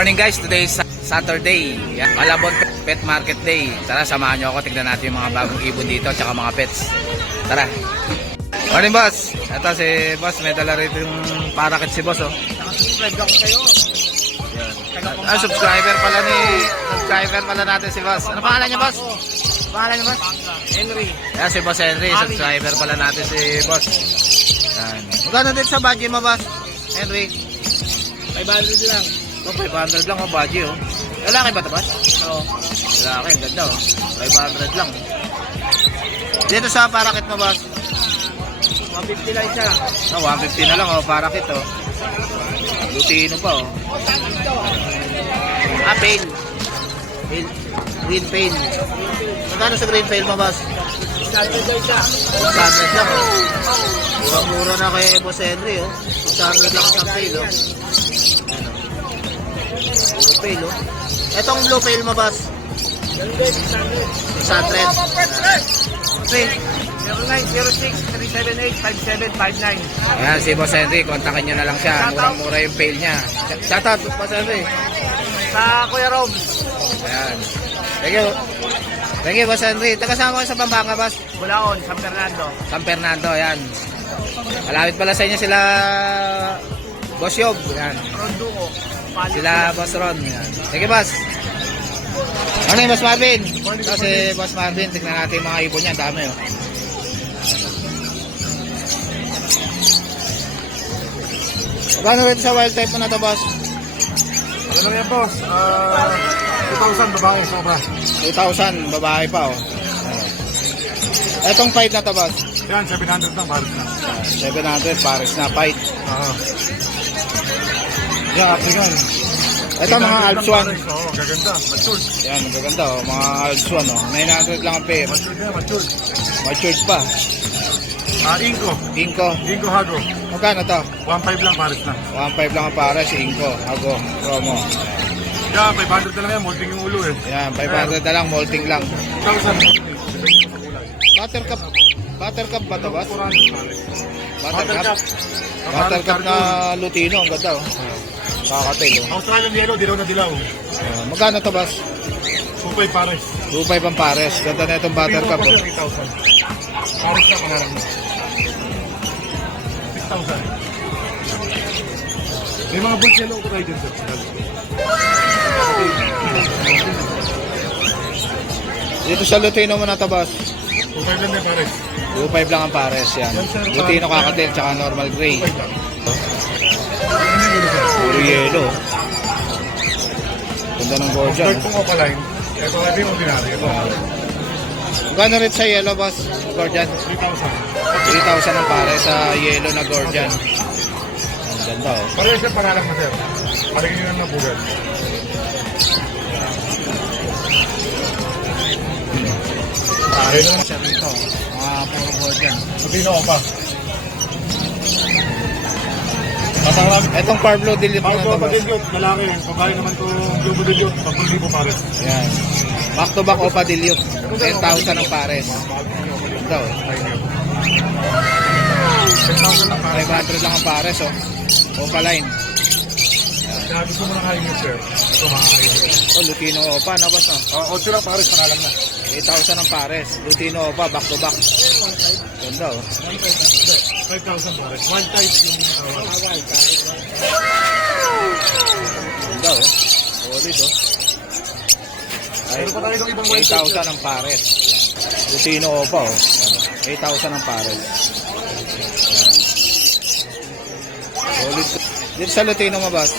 Morning guys, today is Saturday. Malabon Pet Market Day. Tara, samahan nyo ako. Tignan natin yung mga bagong ibon dito tsaka mga pets. Tara. Morning boss. Ito si boss, may dala rito yung parakit si boss. Nakasubscribe ako sa'yo. Subscriber pala natin si boss. Ano pangalan niya boss? Pangalan niya, boss? Henry. Yan si boss Henry, subscriber pala natin si boss. Yan. Magkano din sa budget mo boss? Henry? 500 lang. 500 lang ang budget oh. Lalaki ba ito boss? Oo. Lalaki, ganda oh. 500 lang. Dito sa parakit mo boss? 150 lang siya. 150 na lang oh, parakit oh. Lutino pa oh. Pail. Green pail. Magkano sa green pail mo boss? 600 lang siya. 600 lang oh. Mura-mura na kay Boss Henry oh. 600 lang sa pail oh. Blue pail oh. Etong blue pail mo boss? 600. Okay. 0906-378-5759. Ayan si Boss Henry, kontakin nyo na lang siya. Murang-mura yung pail niya. Shoutout Boss Henry. Sa Kuya Rob. Ayan. Thank you. Thank you Boss Henry. Tagasama ko sa Pampanga boss. Bulaon, San Fernando. San Fernando, ayan. Malapit pala sa inyo sila Boss Yob. Ayan. Ronduko. Sila Boss Ron. Ayan. Thank you boss. Ano yung Boss Marvin? Kasi Boss Marvin, tignan natin yung mga ibon niya. Dami oh. Magkano rin sa wild type mo na to boss? Ano lang yan, boss? 2,000 babae, sobra. 2,000, babae pa oh. Etong fight na to boss? Yan, 700 lang, baris na. 700 pares na fight. Oo. Yan, African. Ito mga Alps 1. Oo, gaganda. Matured. Yan, magaganda oh. Mga Alps 1 oh. 900 lang ang pair. Matured yan, matured. Matured pa. Inko. Inko. Inko Hago. Magkano to? 1,500 lang, baris na. 1.5 lang ang pares. Inko. Hago. Promo. Yan, 500 na lang yan. Molting yung ulo eh. Yan, 500 na lang. Molting lang. 1,000. Buttercup. Buttercup ba to boss? Buttercup. Buttercup. Buttercup na Lutino. Ang ganda oh. Kakatail oh. Australian yellow, dilaw na dilaw. Magkano to boss? 2,500 pares. 2.5 ang pares. Ganda na itong Buttercup oh. 8,000. Pares na pangarang mo. 6,000. May mga bulls yellow ko tayo dito. Dito sa Lutino mo na to boss? 2,500 lang yung pares. 2.5 lang ang pares yan. Lutino kakatail tsaka normal gray. 2,500 lang. Puro yellow. Ganda ng gorgeon. Third pong opaline. Ito na din yung ordinary. Ito. Magkano rin sa yellow boss? Gorgeon? 3,000. 3,000 ang pare sa yellow na gorgeon. Ang ganda oh. Pareho siya pangalan mo sir. Pareho nyo lang ng bugal. Pares na siya rito. Mga puro gorgeon. Lutino ko pa. Patangan. Etong Parblo Dilute mo na Bago to pa boss? din yun. Lalaki. Babae naman to. Globo din yun. 10,000 pares. Ayan. Back to back Opa Dilute. 10,000 ang pares. Ganda oh. 10,000 lang pares. 500 lang ang pares oh. Opa line. Kaya gusto mo na kain yun sir. Ito mga kain yun. Oh, Lutino Opa na boss no? 8 lang pares. Pangalan na. 8,000 ang pares. Lutino Opa back to back. Ganda oh. 5,000 pares. One type yung Ganda oh. Solid oh. Ay, Meron pa tayo ng ibang white type. 8,000 ang pares. Yan. Lutino Opa oh. 8,000 ang pares. Yan. Solid. Dito sa Lutino mo boss?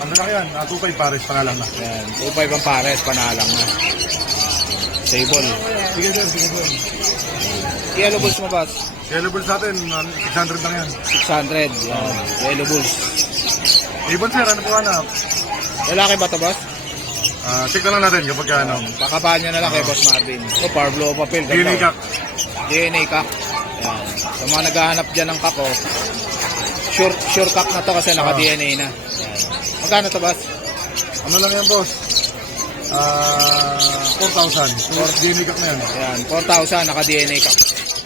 Ano na yan? 2,500 pares. Pangalan na. Yan. 2.5 ang pares. Panalang na. Stable. Sige sir. Sige sir. Yellow Bulls mo boss? Yellow bulls natin. 600 lang yan. 600. Yan. Yellow Bulls. Ibon sir. Ano po hanap? Lalaki ba to boss? Check na lang natin kapag ano. Kakabaan nyo na lang kay Boss Marvin. O, Parblo Papel. DNA kak. DNA kak. Yan. Sa mga naghahanap dyan ng kak, oh. Sure kak na to kasi naka-DNA na. Yan. Magkano to, boss? Ano lang yan boss? 4,000. DNA kak na yan. Yan. 4,000 naka-DNA kak.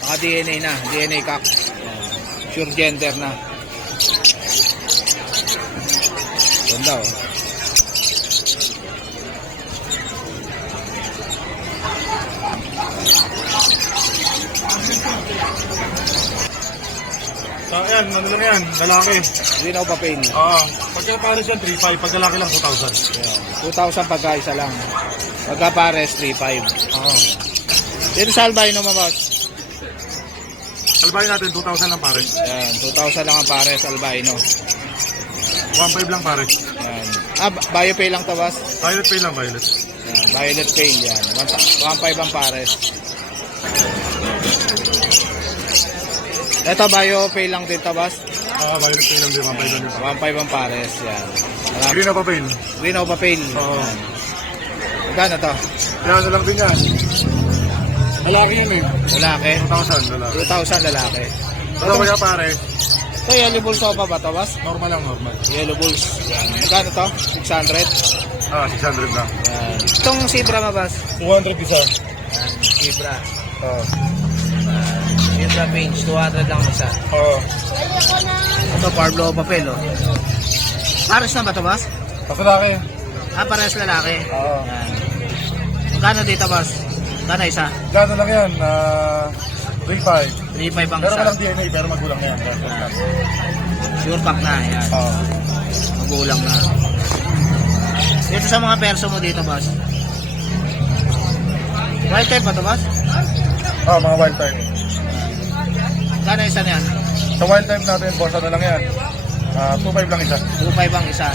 Naka-DNA na. DNA kak. Yan. Sure gender na. Ganda, oh. Ayan, ano lang yan, lalaki. Green Opa Pale. Oo. Pagka pares yan, 3.5. Pag lalaki lang, 2,000. Yan. 2,000 pagka isa lang. Pagka pares, 3,500. Oo. Dito sa albino mo, boss. Albahin natin, 2,000 lang pares. Yan, 2,000 lang ang pares, albino. 1.5 lang pares. Yan. BioPay lang to, boss. Violet pay lang, violet. Yan, Violet Pale yan. 1,500 ang pares. Ito, BioPay lang din to, boss. Violet pay lang din, 1.5 lang din. 1,500 ang pares. Yan. Green na pa pain. Green Opa Pale. Oo. Magkano to? Yan, ano lang din yan. Lalaki yan eh. Lalaki. 2,000 lalaki. 2,000 lalaki. Ano kaya pares? Ito, Yellow Bulls Opa ba to, boss? Normal lang, normal. Yellow Bulls. Yan. Magkano to? 600. 600 lang. Yan. Itong Zebra mo, boss? 200 isa. Yan. Zebra. Oo. Zebra Pinch. 200 lang isa. Oo. Ito, Pablo Papel, oh. Pares na ba to, boss? Tapos lalaki. Pares lalaki. Oo. Yan. Magkano dito, boss? Magkano isa? Gano'n lang yan? 3.5. 3,500 ang Pero isa. walang DNA, pero magulang na yan. Sure pack na. Yan. Oo. Magulang na. Dito sa mga perso mo dito, boss. Wild type ba to, boss? Mga wild type. Magkano isa na yan? Sa wild type natin, boss, ano lang yan? 2.5 lang isa. 2,500 ang isa.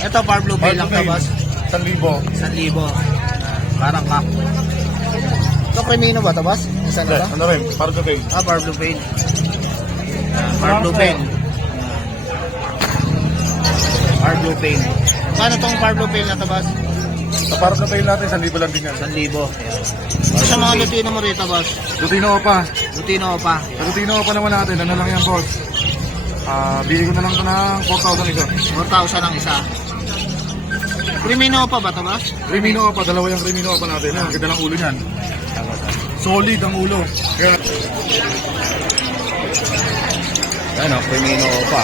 Ito, Par Blue Pale lang to, boss. 1,000. 1,000. Parang kak. Ito, Cremino ba to, boss? Isa na to? Ano rin? Para sa fail. Par Blue Pale. Par Blue Pale. Par Blue Pale. Paano tong Par Blue Pale na to, boss? Sa para sa fail natin, 1,000 lang din yan. 1,000. Sa mga Lutino mo rito, boss? Lutino pa. Lutino pa. Sa Lutino pa naman natin, ano lang yan, boss? Bigay ko na lang ito ng 4,000 isa. 4,000 ang isa. Crimino pa ba ito, boss? Crimino pa, dalawa yung Crimino pa natin. Ang ganda ng ulo niyan. Solid ang ulo. Kaya, Ano, Crimino pa.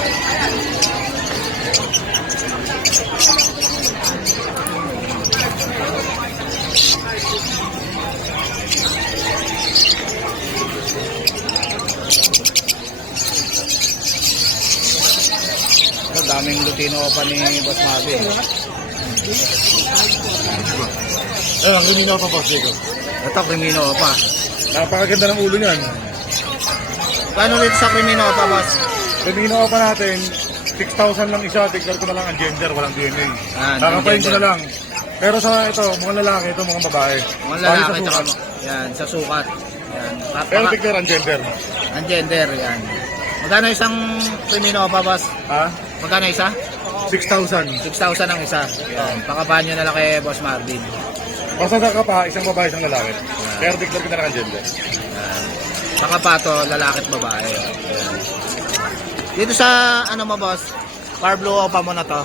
Daming Lutino pa ni Boss Marvin. ang Crimino pa, boss, dito. Ito, Crimino pa. Napakaganda ng ulo niyan. Paano dito sa Crimino pa, boss? Crimino pa natin, 6,000 lang isa. Tignan ko na lang ang gender, walang DNA. Kakapain ko gender. na lang. Pero sa ito, mga lalaki, ito mga babae. Mga Bali lalaki, sa tsaka, sukat. yan, sa sukat. Yan. Pero tignan ang gender. Ang gender, yan. Magkano isang Crimino pa, boss? Ha? Magkano isa? 6,000. 6,000 ang isa. Yan. Pakabahan nyo na lang kay Boss Marvin. Basta sa kapa, isang babae, isang lalaki. Pero tignan ko na lang ang gender. Pakapato, lalaki at babae. Yan. Dito sa, ano mo, boss? Parblo pa mo na to.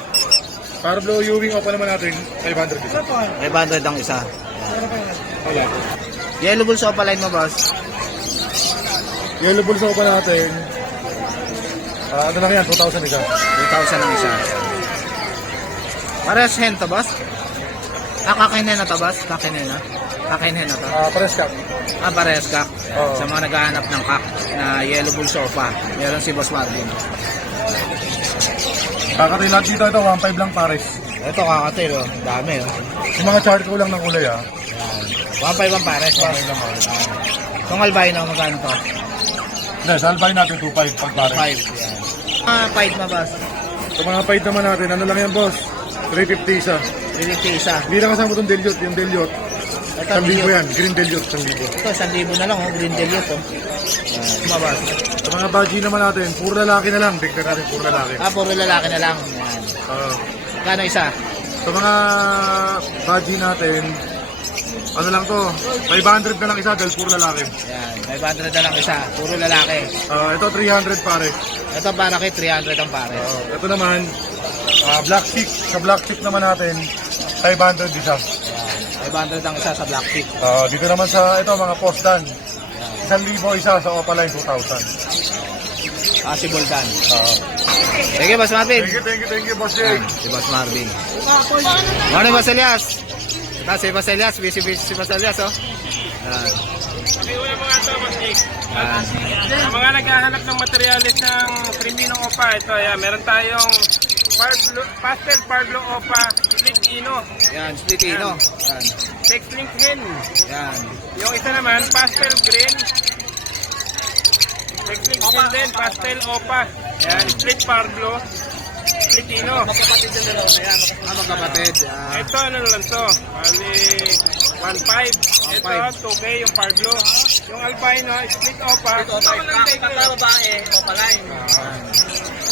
Para blue Ewing pa naman natin, 500 isa. 500 ang isa. Okay. Yellow Bulls Opaline mo, boss? Yellow Bulls pa natin, ano lang yan, 2,000 isa. 2,000 ang isa. Parehas hen to, boss? Kakinin na to, boss? Kakinin na? Kakinin na to? Press cap. Parehas kak. Oo. Sa mga naghahanap ng kak na Yellow Bulls Opa, meron si Boss Marvin. Kakatay lahat dito, ito 1.5 lang pares. Ito kakatil, oh. Dami, oh. Yung mga chart ko lang ng kulay, ha. 1.5 ang pares, boss. Itong albino, magkano to? Hindi, salbay natin 2.5 pag pares. 5. Yan. Fight na, boss. Sa mga paid naman natin, ano lang yan, boss? 350 isa. 350 isa. Hindi na kasama itong Delyot. Yung Delyot, Ito, 1,000 Delyot. yan. Green Delyot, 1,000. Ito, 1,000 na lang, oh. Green Delyot, oh. Kumabas. Sa mga baji naman natin, puro lalaki na lang. Tignan natin, puro lalaki. Puro lalaki na lang. Yan. Kano isa? Sa mga baji natin, ano lang to, 500 na lang isa dahil puro lalaki. Yan. 500 na lang isa. Puro lalaki. Ito 300 pare. Ito para kay 300 ang pare. Ito naman, black chick. Sa black chick naman natin, 500 isa. Yan. 500 ang isa sa black chick. Dito naman sa ito mga postan. 1,000 isa sa Opaline 2,000. Possible dan. Sige, Boss Marvin. Thank you, Boss Yan, Jake. si Boss Marvin. Morning, Boss Elias. Ito si Boss Elias. Busy si Boss Elias, oh. Yan. Pakiulam mo nga ito, Boss Nick. Yan. Sa mga naghahanap ng materialis ng Primino Opa, ito, yan, meron tayong pastel Parblo Opa, split ino, Yan, split ino. Yan. text link hen. Yan. Yung isa naman, pastel green, text link hen din, pastel Opa. Yan, split Parblo, split ino. Magkapatid yung dalawa na yan. Magkapatid. Yan. Ito, ano lang to? Bali, 1.5. Ito, 2K yung Parblo. Yung albino, split Opa. babae, Opa line.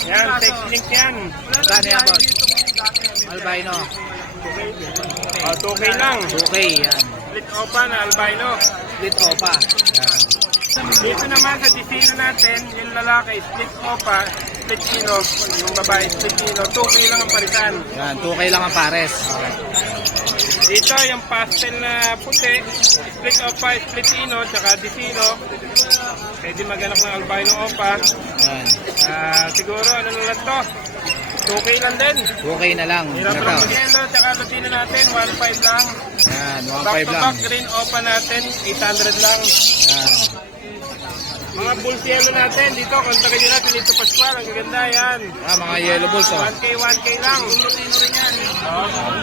Yan, text link yan. Saan yan, boss? Albino. 2K lang. 2K. Yan. Split Opa na albino. Split opa. Yan. Dito naman sa disino natin, yung lalaki, split Opa, split ino. Yung babae, split ino. 2K lang ang paritan. Yan, 2K lang ang pares. Dito, yung pastel na puti, split Opa, split ino, tsaka disino. Pwede maghanap ng albino Opa. Yan. Siguro, ano na lang to? 2K lang din. 2K na lang. Hirap Ito. lang yellow, tsaka lutino natin, 1.5 lang. Yan, Back 1.5 to lang. back green Opa natin, 800 lang. Yan. Mga bulls yellow natin, dito, kontakin nyo natin dito Pascual, ang gaganda yan. Mga yellow balls, oh. 1K lang. Lutino rin yan.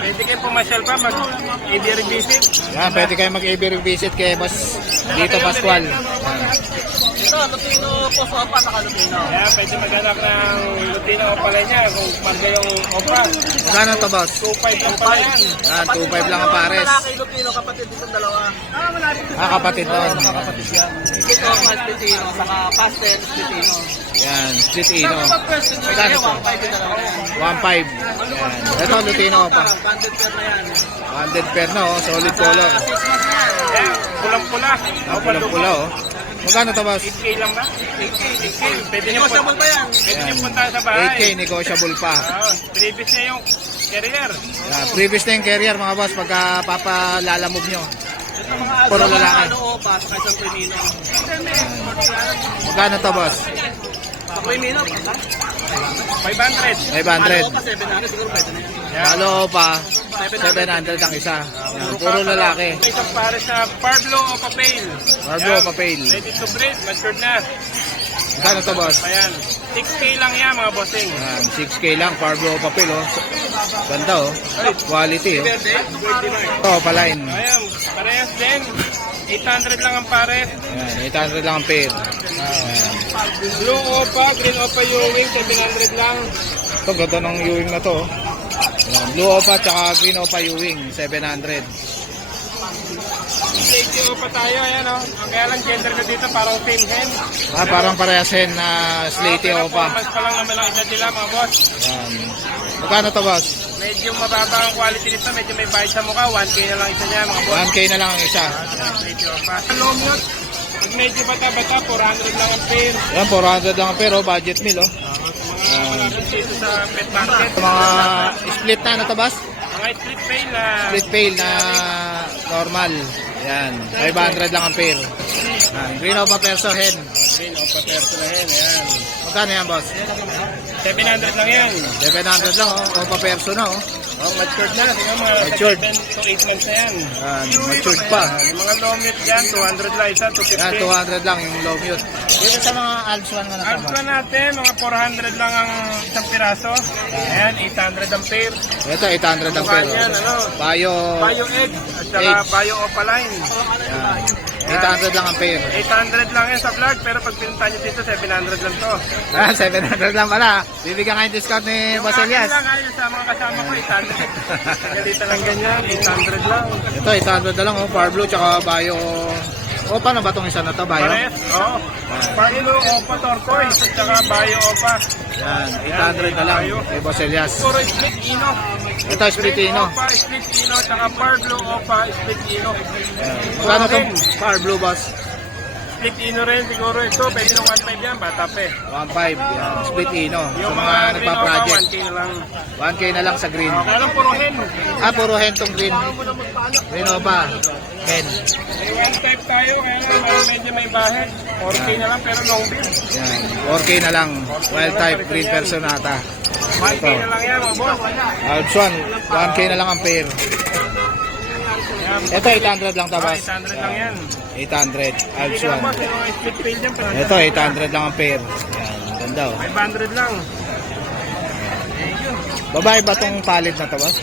Pwede kayo pumasyal pa, mag-AB revisit. Yan, pwede kayo mag-AB visit kay boss dito Pascual. Yan. Ito, Lutino po sa Opa, saka Lutino. Kaya pwede maghanap ng lutino o pala niya, kung marga yung Opa. Magkano to, boss? 2.5 lang pala yan. Yan, 2.5 lang ang pares. Lalaki, Lutino, kapatid itong dalawa. Kapatid nun. Split Opa, Lutino, saka pastel, Lutino. Yan, split ino. Magkano to? 1.5 yung dalawa. 1.5. Yan. Ito, Lutino pa. Banded pair na yan. 100 pair na, oh. Solid color. 6 months na yan. Kaya, pulang-pula. Pulang-pula, oh. Magkano to, boss? 8K lang ba? 8K. Pwede nyo Negotiable pa yan. Pwede nyo punta sa bahay. 8K, negotiable pa. Previous niya yung carrier. Yan, previous na yung carrier, mga boss, pagka papalalamove nyo. Ito mga Puro lalaki. ano Opa, saka isang Primino. Magkano to, boss? Sa Primino, 500. 500. Opa, 700, siguro pwede na yan. Halo pa, 700 ang isa. Yan, puro lalaki. May isang pares na Parblo o Papel. Parblo o Papel. Ready to breed, matured na. Magkano to, boss? Ayan. 6K lang yan mga bossing. Yan, 6K lang, Parblo papel, oh. Ganda, oh. Quality, oh. Ito, paline. Ayan, parehas din. 800 lang ang pares. Yan, 800 lang ang pair. Yan. Blue Opa, Green Opa Ewing, 700 lang. Ito, ganda ng Ewing na to, oh. Yan, Blue Opa, tsaka Green Opa Ewing, 700. Lady Opa tayo, ayan o. Kaya lang gender na dito, parang same hen. Parang parayasin na Slaty Opa. Mas pa lang naman ang isa nila mga boss. Yan. Magkano to, boss? Medyo mababa ang quality nito, medyo may bayad sa mukha. 1K na lang isa niya mga boss. 1K na lang ang isa. Lady Opa. Low mute. Pag medyo bata-bata, 400 lang ang pair. Yan, 400 lang ang pair, oh. Budget meal, oh. Mga malapit dito sa pet market. Mga split na, ano to, boss? Mga split pail na Split pail na normal. Yan, 500 lang ang pair. Yan, Green Opa Perso hen. Green Opa Perso na hen. Ayan. Magkano yan, boss? 700 lang yan. 700 lang, oh. Opa Perso na, oh. Oh, matured na. Tingnan mo, Matured. 7 to 8 months na yan. Yan, matured pa. Yung mga low mute dyan, 200 lang isa, Yan, 250. 200 lang yung low mute. Dito sa mga Alps 1 na Ang plan natin, mga 400 lang ang isang piraso. Ayan, 800 ang pair. Ito, 800 ang pair. Yan, ano, Bayo, Bio egg at saka Egg. Bio opaline. yan. 800 lang ang pair. 800 lang yan sa vlog, pero pag pinunta nyo dito, 700 lang to. Yan, 700 lang pala. Bibigyan kayo discount ni Yung Boss akin Elias. lang, ayun sa mga kasama ko, 800. Galita lang ganyan, 800 lang. Ito, 800 na lang, oh. Parblo, tsaka Bayo. O, paano ba itong isa na to, Bayo? Pares, oo. Parblo, Opa, Tortoise, at saka Bio Opa. Yan, 800 na lang kay Boss Elias. Puro split ino. Ito, split ino. Opa, split ino, at saka Parblo, Opa, split ino. Magkano itong Parblo, boss? Split ino rin siguro ito, pwede nung 1.5 yan, bata pa eh. 1.5, yan, split ino. Sa Yung mga mga green Opa, nagpa-project. 1K na lang. 1K na lang sa green. Kaya lang puro hen. Puro hen tong green. Green o ba? Hen. May 1.5 tayo, kaya lang medyo may bahet. 4K na lang, pero long bill. Yan, 4K na lang. Wild type, green personata. 1K na lang yan, mga boss. Alps 1, 1K na lang ang pair. Yan. Ito 800 lang to, boss. 800 lang yan. 800. Alps Hindi ka lang 1. boss, yung mga split pail dyan. pero Ito 800 lang ang pair. Yan, ang ganda oh. 500 lang. Babae ba tong palid na to, boss?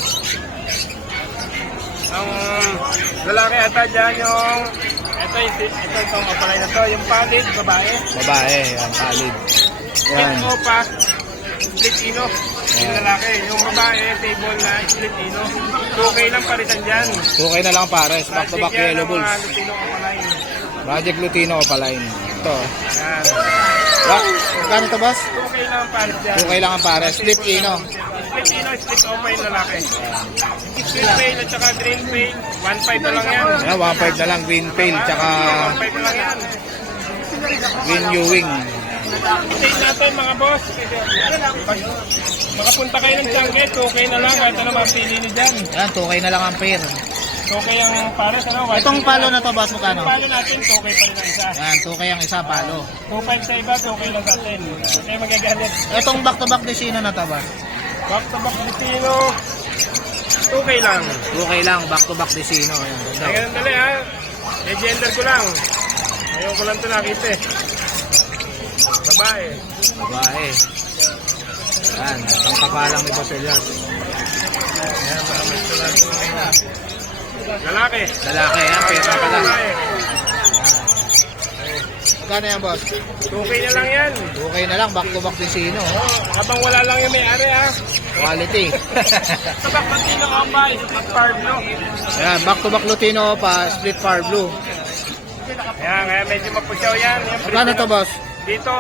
Ang lalaki ata dyan yung... Ito itong kapalay na to. Yung palit, babae. Babae, yan, palid. Yan. Yung opa, split ino. Yung lalaki. Yung babae, table na split ino. 2K lang palitan dyan. 2K na lang pares. Back to back yellow bulls. Lutino kapalay. Project Lutino Opaline. Ito. Yan. Magkano to, boss? 2K lang ang palit dyan. 2K lang ang pares. Split Ino. Split ino, split opa yung lalaki. Split pail at saka green pail. 1.5 na lang yan. Ayan, 1.5 na lang. Green Pail, tsaka 1.5 na lang yan. Green Ewing. Stage natin mga boss. Makapunta kayo ng Tiangge, 2K na lang. Kahit ano mapili nyo dyan. Ayan, 2K na lang ang pair. 2K ang pares. Ano? Itong palo na to, boss, Yung magkano? palo natin, 2K pa rin ang isa. Ayan, 2K ang isa, palo. 2.5 sa iba, 2K lang sa atin. Kaya magagalit. Itong back to back Desino na to, boss. Back to back Lutino, 2K lang. 2K lang, back to back Desino. Ayan, ganda. Ay, ganun dali ha. Legender ko lang. Ayaw ko lang ito nakita eh. Babae. Babae. Ayan, ang kapalang ni Botellas. Lalaki. Lalaki, ayan, pera pala. Babae. Magkano yan, boss? 2K na lang yan. 2K na lang, back to back Desino. Habang wala lang yung may-ari ha. Quality. Sa back Lutino Opa, split Parblo. Ayan, back to back Lutino pa, split Far Blue. Ayan, kaya medyo mapusyaw yan. Yung Magkano to, boss? Dito,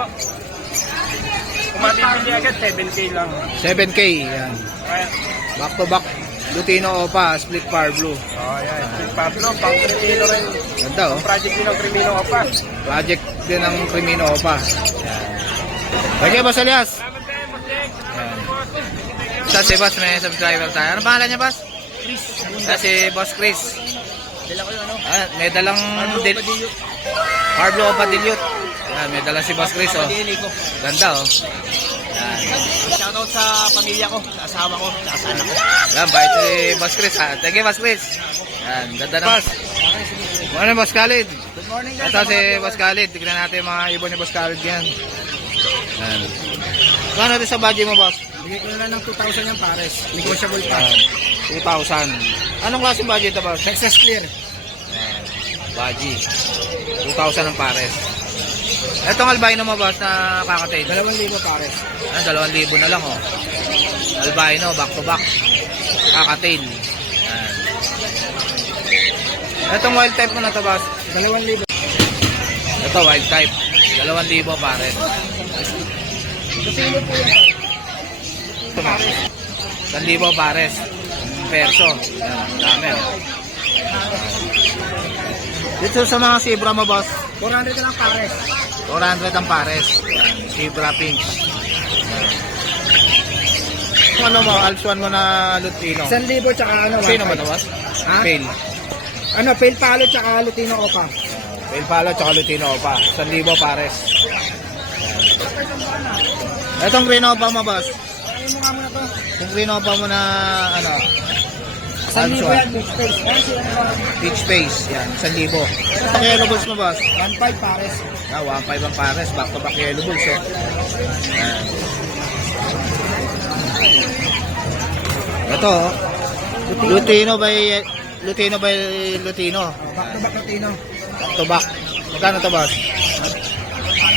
kung mabibili agad, 7K lang. 7K. Ayan. Kaya, Back to back Lutino Opa, split Far Blue. oh, yan. Split Parblo, pang Crimino rin. Ganda oh. Project din ng Crimino Opa. Project din ng Crimino Opa. Thank you, Boss Elias. Salamat tayo, Boss Jake. Salamat po, boss. Sa si Boss, may subscriber tayo. Ano pangalan niya, Boss? Chris. Sa si Boss Chris. Ah, may dalang Parblo Opa Dilute. Ah, may dalang si Boss Chris oh. Ganda oh. Yan. Shoutout sa pamilya ko, sa asawa ko, sa anak ko. Yan, bait si Boss Chris ha. Thank you, Boss Chris. Yan, ganda ng Boss. Ano, Boss Khalid? Good morning guys. Ito si Boss Khalid. Tignan natin yung mga ibon ni Boss Khalid yan. Yan. Kano rin sa budget mo, Boss? Bigay ko na lang ng 2,000 yung pares. Negotiable pa. 2,000. Anong klaseng budget ito, Boss? Texas Clear. Budget. 2,000 ang pares. Itong albino mo, Boss, na kakatail. 2,000 pares. 2,000 na lang, oh. Albino, back to back. Kakatail. Yan. Itong wild type mo na to, Boss? 2,000. Ito, wild type. 2,000 pares. Sino po yan? Ito mo. 1,000 pares. Perso. Yan, dami, oh. Dito sa mga zebra mo, Boss? 400 na lang pares. 400 ang pares. Yan, zebra pinks. Yan. Ano mo, Alps 1 mo na Lutino? 1,000 tsaka ano? Sino mo na, Boss? Ha? Pale. Ano, Pale Palo tsaka Lutino Opa. Pale pala, tsaka Lutino pa. 1,000 pares. Itong green opa mo, Boss? Ano mo nga muna to? Yung green opa mo na, ano? 1,000 Alps yan, 1. big space. Ano sila naman? Beach space. Yan, 1,000. Itong yellow bulls mo, Boss? 1,500 pares. 1,500 ang pares. Back to back yellow bulls, oh. Yan. Ito, oh. Lutino by Lutino. Back to back Lutino. Back to back. Magkano to, Boss?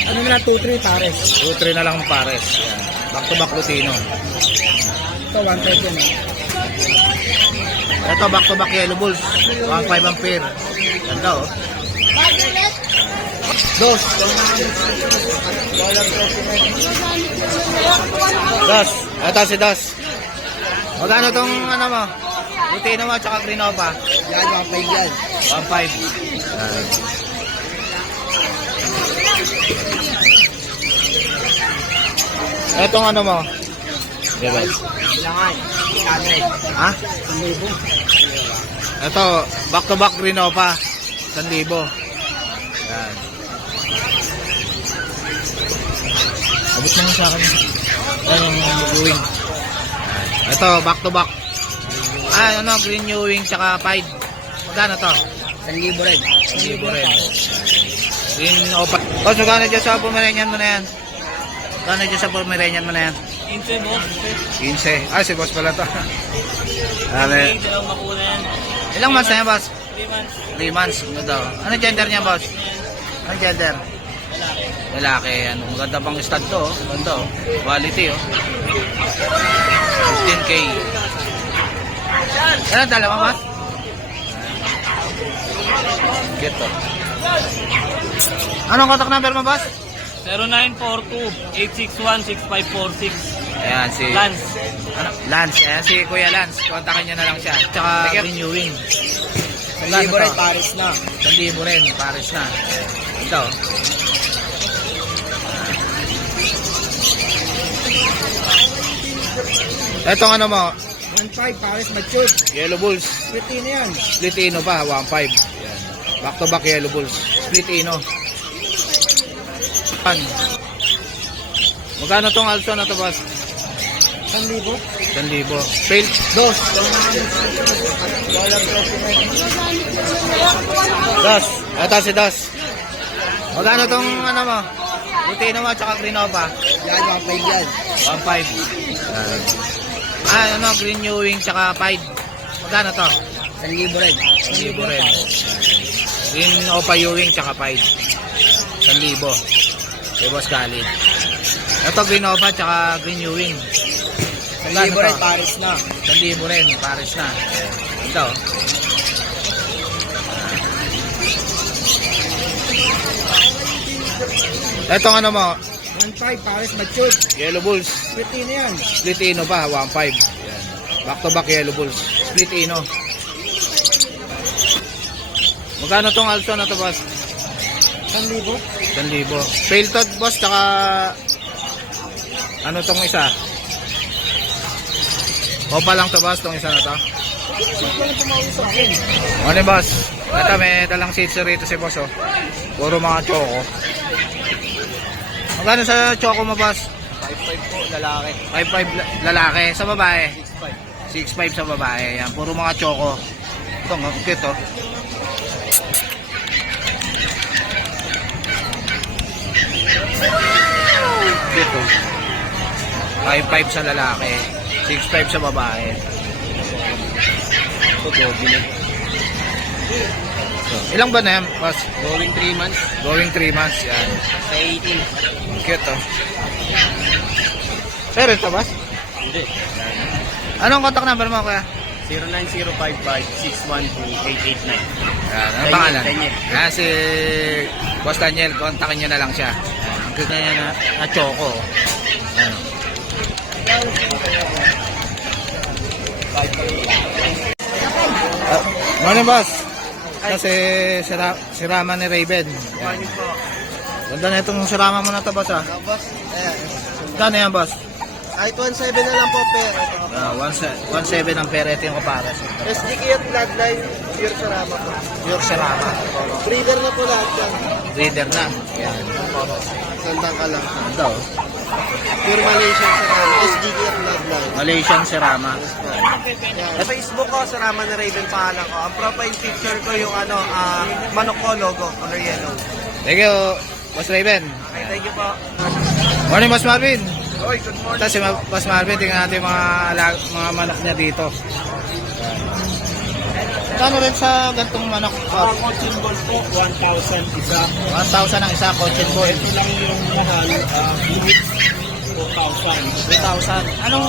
Ano nila, 2,300 pares. 2-3 na lang ang pares. Yan. Back to back Lutino. Ito, 1,500 yan. Ito, back to back yellow bulls. 1,500 ang pair. Ganda, oh. Dos. Dos. Ito si Dos. Magkano tong ano mo? Lutino mo at saka green opa? Yan, 1,500 yan. 1,500. Etong ano mo? Diba? Bilangan. 100. Ha? 1,000. Ito, back to back green opa. 1,000. Yan. Abot naman sa akin. Yung Ewing. Ito, back to back. Ah, ano, green Ewing tsaka pied. Magkano to? 1,000 rin. 1,000 rin. Green Opal. Boss, magkano dyan sa Pomeranian mo na yan? Magkano dyan sa Pomeranian mo na yan? 15 mo. 15. Ah, si boss pala to. Okay, dalawang makunan. Ilang months na yan, boss? 3 months. 3 months. Ano daw? Ano gender niya, boss? Ano gender? Lalaki. Ano, maganda pang stud to. Oh. Maganda, oh. Quality, oh. 15K. Ano, dalawa, boss? Get to. Anong contact number mo, boss? 0942-861-6546. Ayan, si... Lance. Ano? Lance. Ayan, si Kuya Lance. Kontakin nyo na lang siya. Tsaka renewing. 1,000 rin, Paris na. 1,000 rin, Paris na. Ito. Itong ano mo, 1,500 Paris matured. Yellow Bulls. Pretty na yan. Split Ino pa, 1.5. Back to back Yellow Bulls. Split Ino. Magkano tong also na to, boss? 1,000. 1,000. Fail. Dos. Dos. Ito si Dos. Magkano tong ano mo? Lutino mo at saka Greenova? Yan, 1,500 yan. 1.5. Ano, Green New Wing tsaka Pied. Magkano to? 1,000 rin. 1,000 rin. Green Opa Ewing tsaka Pied. 1,000. Si Boss Khalid. Ito Green Opa tsaka Green Ewing. 1,000 rin, Paris na. 1,000 rin, Paris na. Ito. Etong ano mo? 1,500 Paris matured. Yellow Bulls. Pretty na yan. Split Ino pa, 1.5. Back to back Yellow Bulls. Split Ino. Magkano tong also na to, boss? 1,000. 1,000. Fail to, boss, tsaka ano tong isa? Opa lang to, boss, tong isa na to. Ano, boss? Ito, may dalang sitso rito si boss, oh. Puro mga choco. Magkano sa choco mo, boss? 5,500 po, lalaki. 5.5 lalaki. Sa babae? 6,500. 6.5 sa babae. Yan, puro mga choco. Ito, ang cute, oh. Cute, oh. 5.5 sa lalaki. 6.5 sa babae. Ito, Gobi. So, ilang ba na yan, boss? Going 3 months. Going 3 months, yan. Sa 18. Cute, oh. Pero ito, boss? Hindi. Anong contact number mo, kuya? 09055-612-889. Yan, anong Daniel, pangalan? Daniel. Yan, si Boss Daniel. Kontakin nyo na lang siya. Ang cute na yan na choco. Yan. Morning, boss. Kasi si Rama ni Raven. Yan. Ganda na itong si Rama mo na ito, boss, ha? Boss, ayan. Gano yan, boss? Kahit 1,700 na lang po, pero 1.7 ang pera. Ito yung kapares. SDK at bloodline, pure sa Rama po. Pure si Rama. Breeder na po lahat yan. Reader na. Yan. Sandang ka lang. Ito. Pure Malaysian sa Rama. SDK at bloodline. Malaysian si Rama. Sa Facebook ko, sa Rama na Raven pangalan ko. Ang profile picture ko yung manok ko logo, color yellow. Thank you, Boss Raven. Okay, thank you po. Morning, Boss Marvin. Oy, good morning. Ito si Boss Marvin, tingnan natin yung mga manok niya dito. Kano rin sa gantong manok? Cotton ball po, 1,000 isa. 1,000 ang isa, cotton ball. Ito lang yung mahal, unit 4,000. 3,000. Anong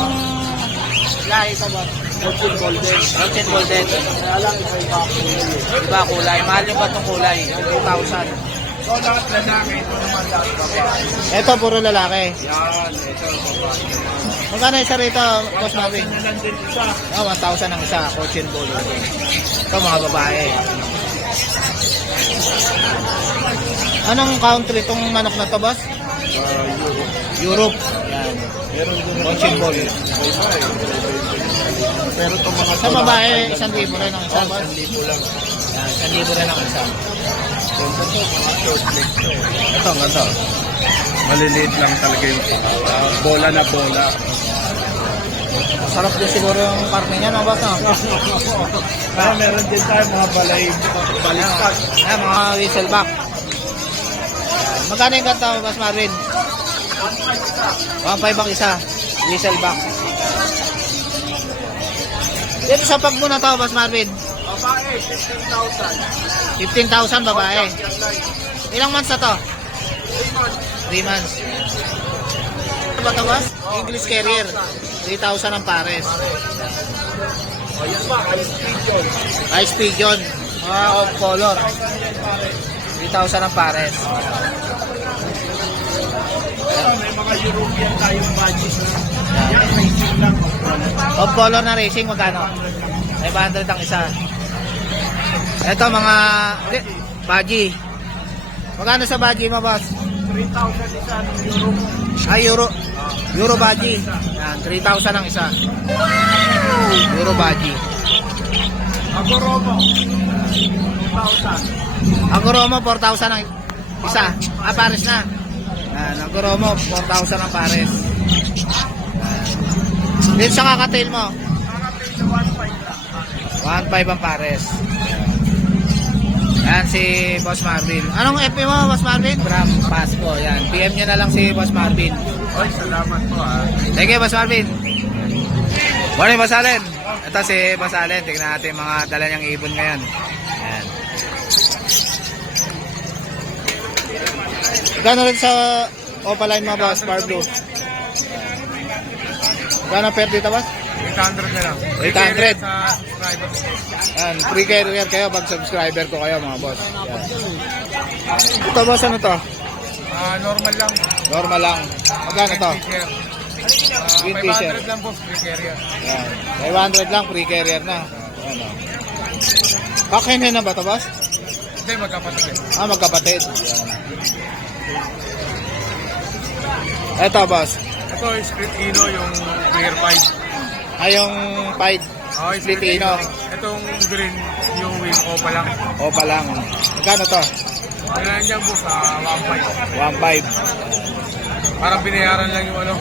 lahi ito ba? Cotton golden. Cotton golden. Kaya lang ito yung kulay. Iba kulay. Mahal yung ba itong kulay? 2,000. So, lahat lalaki, ito naman lahat babae. Ito, puro lalaki. Yan, ito babae. Magkano isa rito, Boss Marvin? Ano lang din isa. 1,000 ang isa, cotton ball. Ito, mga babae. Anong country itong manok na to, boss? Europe. Yan. Cotton ball. Pero itong mga Sa babae, 1,000 rin ang isa, boss. 1,000 lang. Yan, 1,000 rin ang isa. Ito mga short legs to. Ito, ang ganda. Maliliit lang talaga yung bola na bola. Sarap din siguro yung karne niya, no, boss, no? Meron din tayo mga baliktad. Ayan, mga whistleback. Magkano yung kanta mo, Boss Marvin? 1.5 ang isa. Whistleback. Dito sa pag mo na to, Boss Marvin? Babae, 15,000. 15,000 babae. Ilang months na to? 3 months. Ano ba ito, boss? English Carrier. 3,000 ang pares. Ayun pa, ice pigeon. Ice Pigeon. Mga off color. 3,000 ang pares. May mga European tayong badges. Off color na racing, magkano? 500 ang isa. Ito mga baji. Magkano sa baji mo, boss? 3,000 isa ng euro. Euro. Euro baji. Yan, 3,000 ang isa. Euro baji. Agoromo, 2,000. Agoromo, 4,000 ang isa. Pares na. Yan, Agoromo, 4,000 ang pares. Dito sa kakatail mo? 1.5 ang pares. Yan si Boss Marvin. Anong FB mo, Boss Marvin? Bram Pasco. Yan. PM nyo na lang si Boss Marvin. Oy, salamat po ha. Thank you, Boss Marvin. Morning, Boss Allen. Ito si Boss Allen. Tignan natin mga dala niyang ibon ngayon. Yan. Gano'n rin sa Opaline mo, Boss Parblo? Gano'n per dito, Boss? 800 na lang. 800. Sa subscriber. Yan, free carrier kayo pag subscriber ko kayo, mga boss. Yan. Ito, boss, ano to? Normal lang. Normal lang. Magkano to? T-shirt. Green t-shirt. 500 lang po, free carrier. Yan. 500 lang, free carrier na. Ano? Kakinin na ba to, boss? Hindi, magkapatid. Magkapatid. Yan. Ito, boss. Ito yung split ino, yung clear pipe. Yung pied Oh, split ino. Itong green, yung wing opa lang. O pa lang. Magkano to? Ano lang dyan po sa 1.5. 1.5. Parang binayaran lang yung ano.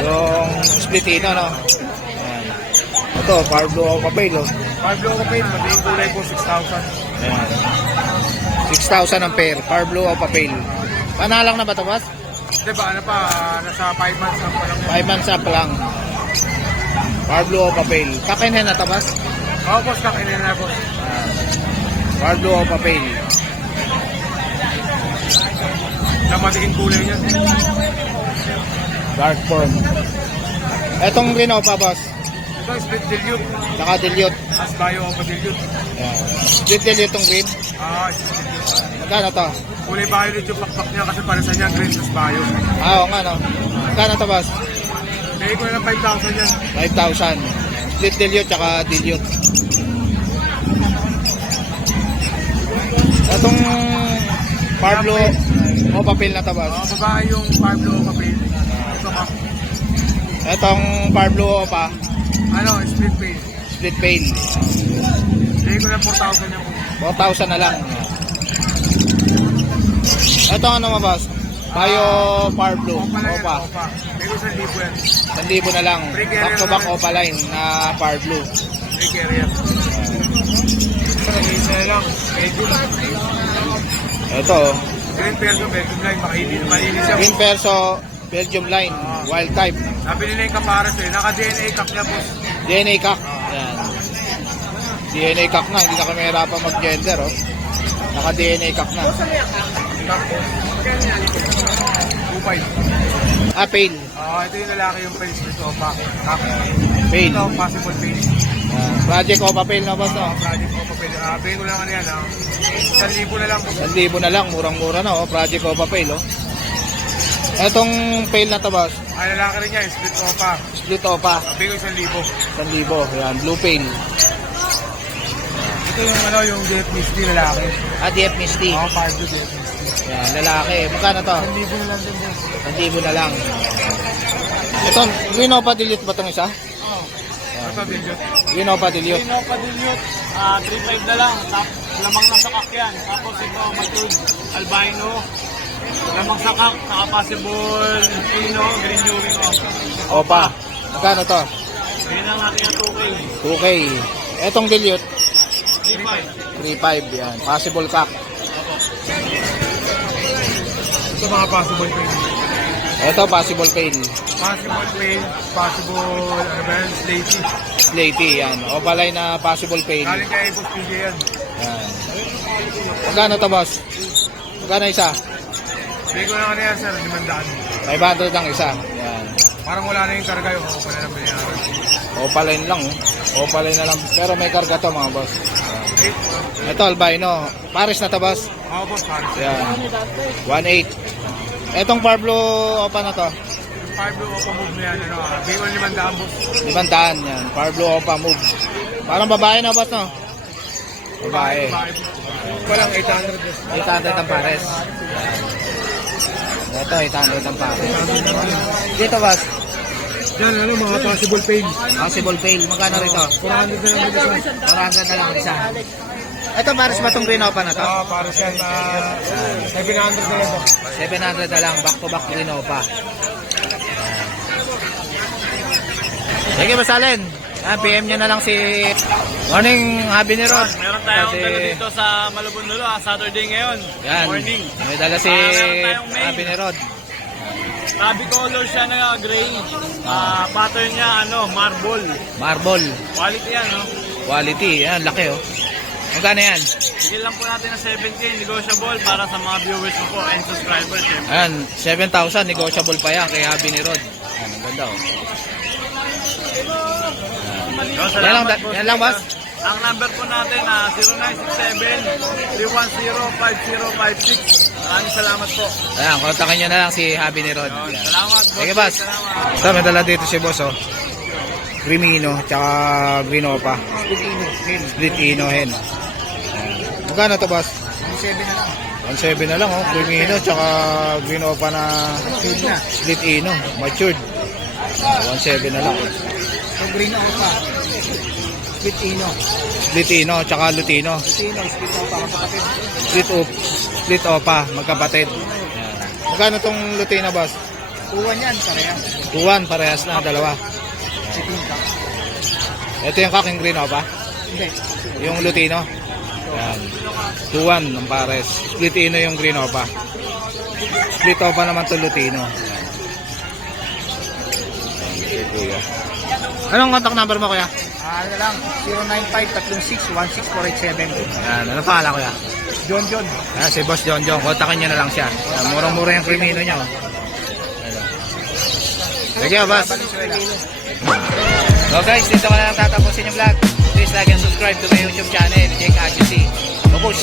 Yung split ino, no? Yan. Ito, Parblo o papel, oh. 5 blue ko paid, madaling kulay po 6,000. Ayan. 6,000 ang pair. Parblo o papel. Panalang na ba ito, boss? Diba, ano pa, nasa 5 months lang pa lang. 5 months up lang. Parblo o papel. Kakinin na ito, boss? Oo, boss, kakainin na po. Parblo o papel. Na madaling kulay niya. Dark form. Etong green o pa, boss? Ito, split dilute. Saka dilute. As bio o pa dilute. Ayan. Split dilute itong green. Split dilute. Magkano to? Kulay violet yung pakpak niya kasi para sa niya green plus bio. Oo nga, no? Magkano to, boss? Bigay ko na ng 5,000 yan. 5,000. Split dilute tsaka dilute. Etong Parblo o papel na to, boss? Babae yung 5 blue o papel. Ito ka. Etong Parblo o pa, Ano, split paid. split pail. Bigay ko na 4,000 yan. 4,000 na lang. Ito ano mo, boss? Bio Parblo Opa lang yan, Opa. opa. Bigay ko sa 1,000 yan. 1,000 na lang. Back to back Opa line na Parblo. Free carrier. Nag-iisa na lang. Medium. Ito, Green perso, medium line. Malinis siya. Green Perso Belgium line, wild type. Sabi nila yung kapares eh. Naka-DNA cup niya po. DNA cock. Ayan. DNA cock na, hindi na kami hirapan mag-gender, oh. Naka DNA cock na. Cup po. 2.5. Pail. Ito yung lalaki yung face nito pa. Cup. Pail. Ito, possible face. Project Opa Pail na, boss, no? Project ko pa pwede. Bigay ko lang ano yan. 1,000 na lang po. 1,000 na lang, murang-mura na, oh. Project Opa Pail, oh. Etong pail na to, boss. Ay, lalaki rin yan. Split ko pa. Split Opa. Bigay ko 1,000. 1,000. Ayan, blue pail. Ito yung ano, yung Death Misty lalaki. DF Misty. 5 to Death Misty. Ayan, lalaki. Magkano to? 1,000 na lang din din. 1,000 na lang. Ito, Green Opa Dilute ba itong isa? Ito, Dilute. Green Opa Dilute. Pinopa Dilute, 3.5 na lang. Lamang na sakak yan. Tapos ito, matured, albino. Lamang sakak, naka-possible, green urine. Opa. Magkano to? Yan lang natin ang 2K. 2K. Etong dilute, 3.5. 3.5 yan. Possible cock. Ito mga possible pain. Ito, possible pain. Possible pain, possible, ano ba yan, slaty. Slaty, yan. Opaline na possible pain. Galing kay Boss PJ yan. Yan. Magkano to, boss? Magkano isa? Bigay ko na kanina sir, 500. 500 ang isa. Yan. Parang wala na yung karga yung ako pala na binayaran. Opaline lang. Opaline na lang. Pero may karga to, mga boss. Yan. Ito, albino. Paris na to, boss. Ako boss, Paris. Yan. 1.8. Etong Parblo Opa na to. Parblo Opa move na yan, ano, bigay ko na 500 boss. 500 yan. Parblo Opa move. Parang babae na, boss, no? Babae. Walang 800 boss. 800 ang pares. Ito, 800 ang pares. Dito, boss. Yan, ano, mga possible pain. Possible fail. Magkano rito? 400 na lang isa. 400 na lang isa. Ito, pares ba itong green opa na to? Paris yan, 700 na lang ito. 700 na lang. Back to back green opa. Sige, Basalin. PM nyo na lang si... Morning, Habi ni Rod. Meron tayong Kasi- dala dito sa Malabon Lolo, Saturday ngayon. Yan. Morning. May dala si Meron tayong main. Habi ni Rod. Tabi color siya na gray. Pattern niya, marble. Marble. Quality yan, no? Quality. Yan, laki oh. Magkano yan? Bigyan lang po natin ng 7K negotiable para sa mga viewers ko po and subscribers. Syempre. Ayan, 7,000. Negotiable pa yan kay Habi ni Rod. Ayan, ang ganda oh. So, Yan lang, salamat po. yan lang, boss. Ang number po natin, 0967-310-5056. Maraming salamat po. Ayan, kontakin nyo na lang si Habi ni Rod. Yun, Ayan. salamat, boss. Sige, boss. Salamat. Ito, may dala dito si boss, oh. Crimino, tsaka Grinopa. Split Ino hen. Ayan. Magkano to, boss? 1.7 na lang, oh. Crimino, tsaka Grinopa na Split Ino. Matured. 1.7 na lang. So, green ako pa. Split Ino. Split Ino, tsaka Lutino. Split Opa, kapatid. Split Opa, magkapatid. Ayan. Magkano tong Lutino, boss? Tuwan yan, parehas. 2-1, parehas na, dalawa. Ito yung kaking green opa. Hindi. Yung Lutino. Yan. 2-1 ng pares. Split Ino yung green opa. Split opa naman to Lutino. Yan. Kuya. Anong contact number mo, kuya? Ano lang, 095-36-16487. Yan. Ano pangalan, kuya? John. Yan, si Boss John John. Kontakin nyo na lang siya. Yan, murang-mura yung Crimino niya. Oh. Sige, boss. So guys, dito ko na lang tatapusin yung vlog. Please like and subscribe to my YouTube channel, Jake Agency. Babush!